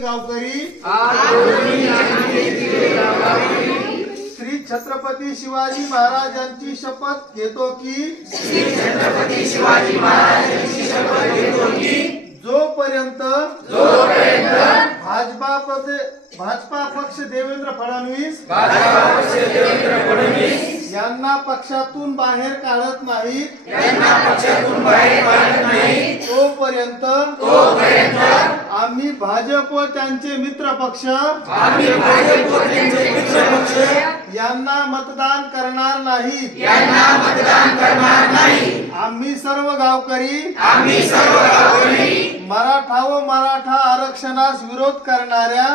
गावकरी श्री छत्रपती शिवाजी महाराजांची शपथ घेतो की जोपर्यंत भाजपा पक्ष देवेंद्र फडणवीस यांना पक्षातून बाहेर काढत नाही तोपर्यंत आम्ही भाजप व त्यांचे मित्र पक्ष यांना मतदान करणार नाही। आम्ही सर्व गावकरी मराठा व मराठा आरक्षणास विरोध करणाऱ्या